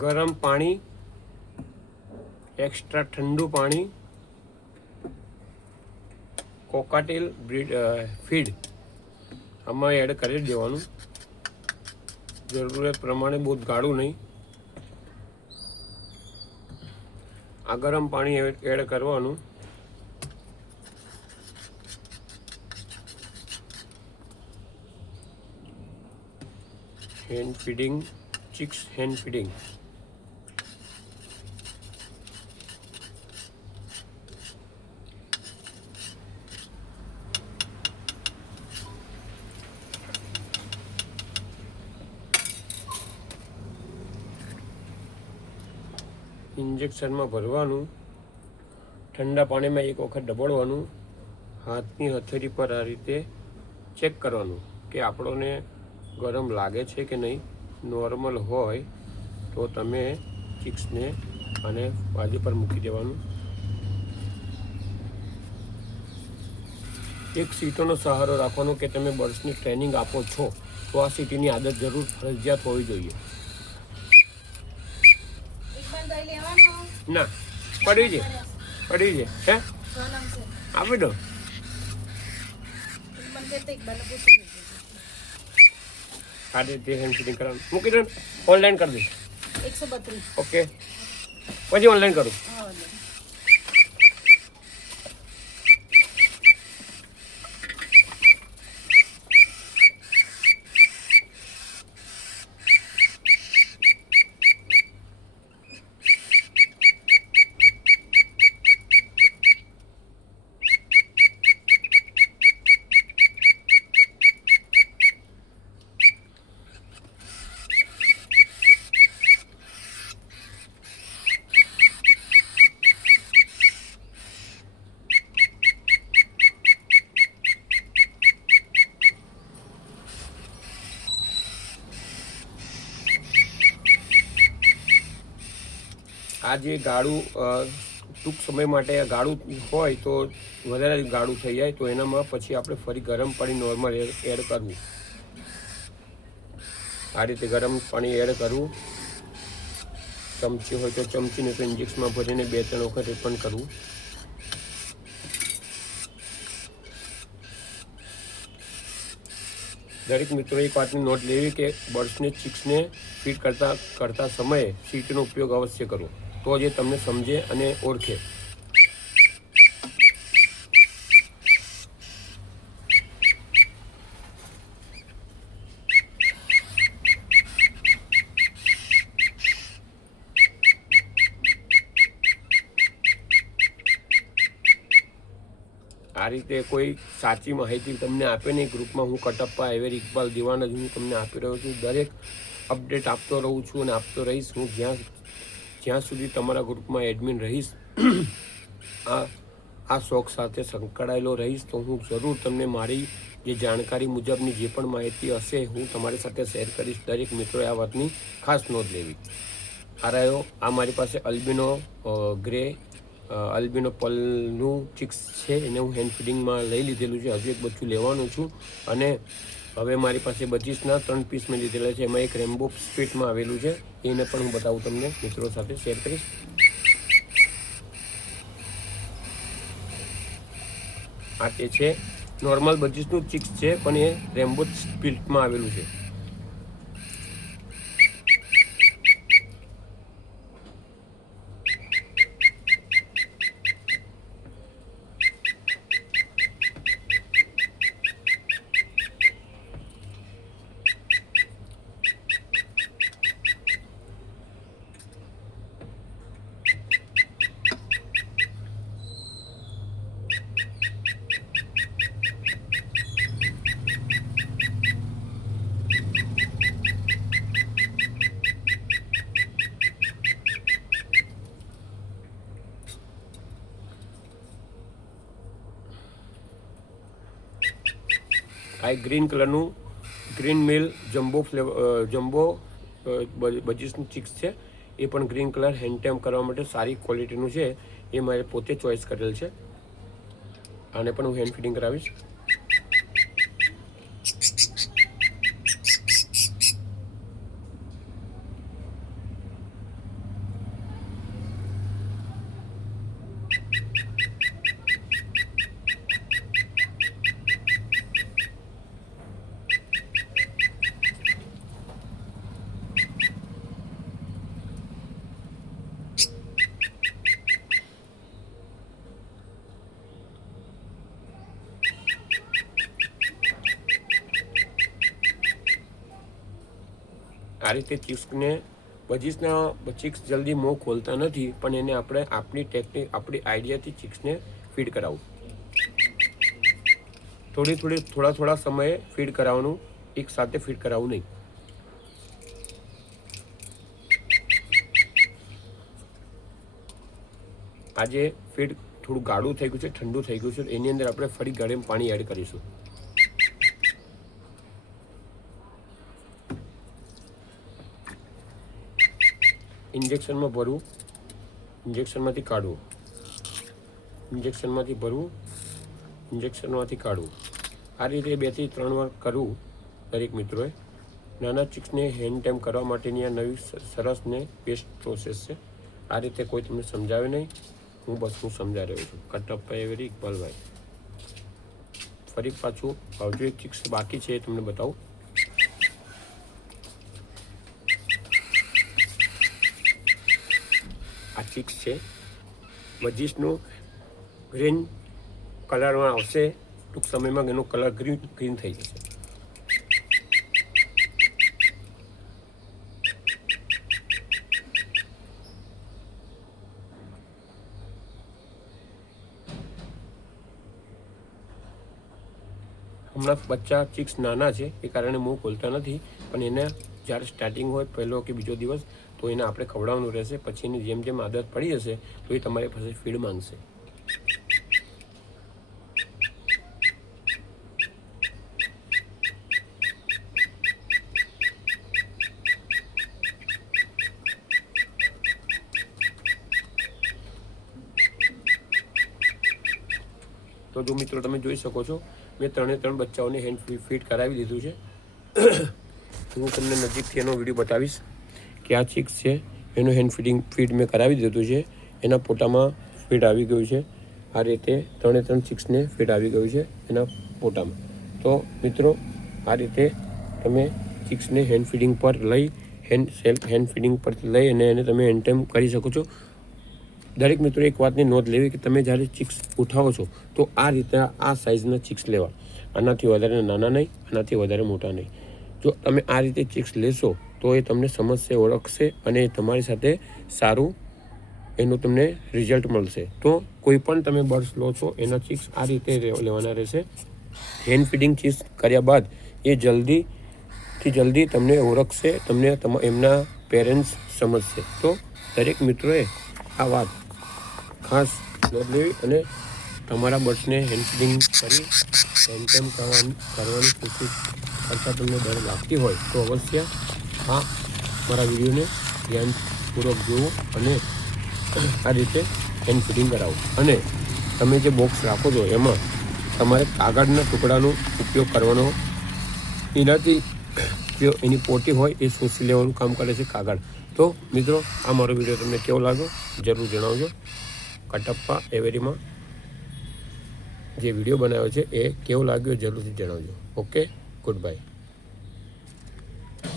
ગરમ પાણી, એક્સ્ટ્રા ઠંડુ પાણી, કોકાટેલ ફીડ આમાં એડ કરી દેવાનું, જરૂરત પ્રમાણે, બહુ ગાળું નહીં. આ ગરમ પાણી એડ કરવાનું. Hand feeding, chicks hand feeding. ઇન્જેક્શનમાં ભરવાનું, ઠંડા પાણીમાં એક વખત ડબોળવાનું, હાથની હથેળી પર આ રીતે ચેક કરવાનું કે આપણને ગરમ લાગે છે કે નહીં. નોર્મલ હોય તો તમે ચિક્સને અને બાજુ પર મૂકી દેવાનું. એક સીટોનો સહારો રાખવાનો કે તમે બર્ડ્સની ટ્રેનિંગ આપો છો તો આ સીટીની આદત જરૂર ફરજિયાત હોવી જોઈએ. ના પડી છે, પડી છે. હે આપી દો. આ રીતે હેન્ડ ફીડિંગ કરવાનું મૂકી દો. ઓનલાઈન કરી દઈશ. 132. ઓકે, પછી ઓનલાઈન કરું. આ જે ગાળું ટૂંક સમય માટે ગાળું હોય તો વધારે ગાળું થઈ જાય તો એનામાં પછી આપણે ફરી ગરમ પાણી નોર્મલ એડ કરવું. આ રીતે ગરમ પાણી એડ કરવું. ચમચી હોય તો ચમચીને તો ઇન્જેક્શનમાં ભરીને 2-3 વખત એ પણ કરવું. દરેક મિત્રો એક વાતની નોટ લેવી કે બર્ડ્સને ચિક્સને ફીડ કરતા સમયે સીટનો ઉપયોગ અવશ્ય કરવો, તો જે તમને સમજે અને ઓળખે. આ રીતે કોઈ સાચી માહિતી તમને આપે નહીં. ગ્રુપમાં હું કટપ્પા એવેર ઇકબાલ દિવાન જ હું તમને આપી રહ્યો છું. દરેક અપડેટ આપતો રહું છું અને આપતો રહીશ. હું જ્યાં સુધી તમારા ગ્રુપમાં એડમિન રહીશ, આ શોખ સાથે સંકળાયેલો રહીશ, તો હું જરૂર તમને મારી જે જાણકારી મુજબની જે પણ માહિતી હશે હું તમારી સાથે શેર કરીશ. દરેક મિત્રોએ આ વાતની ખાસ નોંધ લેવી. આ રહ્યો, આ મારી પાસે અલ્બિનો ગ્રે અલ્બિનો પલનું ચિક્સ છે, એને હું હેન્ડ ફીડિંગમાં લઈ લીધેલું છે. હજુ એક બચ્ચું લેવાનું છું અને હવે મારી પાસે 25ના 3 પીસ મેં લીધેલા છે. એમાં એક રેમ્બો સ્પીટમાં આવેલું છે, એને પણ હું બતાવું તમને, મિત્રો સાથે શેર કરીશ. આ તે છે નોર્મલ 25નું ચિક્સ છે પણ એ રેમ્બો સ્પીટમાં આવેલું છે. આ ગ્રીન કલરનું ગ્રીન મિલ જમ્બો 25નું ચિક્સ છે. એ પણ ગ્રીન કલર હેન્ડ ટેમ કરવા માટે સારી ક્વોલિટીનું છે. એ મારે પોતે ચોઈસ કરેલ છે. આને પણ હું હેન્ડ ફીડિંગ કરાવીશ. આ રીતે ચિક્સને ચિક્સ જલ્દી મોં ખોલતા નથી, પણ એને આપણે આપણી ટેકનિક, આપણી આઈડિયાથી ચિક્સને ફીડ કરાવવું. થોડા સમયે ફીડ કરાવવાનું, એક સાથે ફીડ કરાવવું નહીં. આજે ફીડ થોડું ગાઢું થઈ ગયું છે, ઠંડુ થઈ ગયું છે, એની અંદર આપણે ફરી ગરમ પાણી એડ કરીશું. ઇન્જેક્શનમાં ભરવું, ઇન્જેક્શનમાંથી કાઢવું, ઇન્જેક્શનમાંથી ભરવું, ઇન્જેક્શનમાંથી કાઢવું. આ રીતે 2 થી 3 વાર કરવું દરેક મિત્રોએ. નાના ચિક્સને હેન્ડ ટેમ કરવા માટેની આ નવી સરસ ને બેસ્ટ પ્રોસેસ છે. આ રીતે કોઈ તમને સમજાવે નહીં, હું સમજાવી રહ્યો છું. કટપ્પા એવરી ઇકબાલભાઈ. ફરી પાછું હજુ એક ચિક્સ બાકી છે, એ તમને બતાવું. આ ચિક્સ છે, વજીસનું ગ્રીન કલરમાં આવશે. ટૂંક સમયમાં એનો કલર ગ્રીન થઈ જશે. હમણાં બચ્ચા ચિક્સ નાના છે, એ કારણે મોં ખોલતા નથી, પણ એને જ્યારે સ્ટાર્ટિંગ હોય, પહેલો કે બીજો દિવસ, તો એને આપણે ખવડાવવાનું રહેશે. પછી એની જેમ જેમ આદત પડી જશે તો એ તમારી પાસે ફીડ માંગશે. તો જો મિત્રો તમે જોઈ શકો છો, મેં 3 બચ્ચાઓને હેન્ડ ફીડ કરાવી દીધું છે. હું તમને નજીકથી એનો વિડીયો બતાવીશ કે આ ચિક્સ છે, એનું હેન્ડ ફીડ મેં કરાવી દીધું છે. એના પોટામાં ફીડ આવી ગયું છે. આ રીતે 3 ચિક્સને ફીડ આવી ગયું છે એના પોટામાં. તો મિત્રો આ રીતે તમે ચિક્સને હેન્ડ ફીડિંગ પર લઈ હેન્ડ ફીડિંગ પર લઈ અને એને તમે હેન્ડ ટેમ કરી શકો છો. દરેક મિત્રો એક વાતની નોંધ લેવી કે તમે જ્યારે ચિક્સ ઉઠાવો છો તો આ રીતે આ સાઇઝના ચિક્સ લેવા. આનાથી વધારે નાના નહીં, આનાથી વધારે મોટા નહીં. જો તમે આ રીતે ચિક્સ લેશો તો એ તમને સમજશે, ઓળખશે અને તમારી સાથે સારું એનું તમને રિઝલ્ટ મળશે. તો કોઈ પણ તમે બર્ડ્સ લો છો એના ચિક્સ આ રીતે લેવાના રહેશે. હેન્ડ ફીડિંગ ચિક્સ કર્યા બાદ એ જલ્દીથી જલ્દી તમને ઓળખશે, તમને એમના પેરેન્ટ્સ સમજશે. તો દરેક મિત્રોએ આ વાત ખાસ નોંધ લેવી અને તમારા બર્ડ્સને હેન્ડ ફીડિંગ કરી હેન્ડ ટેમ કરવાની કોશિશ કરતાં તમને ડર લાગતી હોય તો અવશ્ય આ મારા વિડીયોને ધ્યાનપૂર્વક જુઓ અને આ રીતે હેન્ડ ફીડિંગ કરાવો. અને તમે જે બોક્સ રાખો છો એમાં તમારે કાગળના ટુકડાનો ઉપયોગ કરવાનો. એનાથી જો એની પોટી હોય એ શોષી લેવાનું કામ કરે છે કાગળ. તો મિત્રો આ મારો વિડીયો તમને કેવો લાગ્યો જરૂર જણાવજો. કટપ્પા એવેરીમાં જે વિડીયો બનાવ્યો છે એ કેવો લાગ્યો જરૂરથી જણાવજો. Okay, good bye.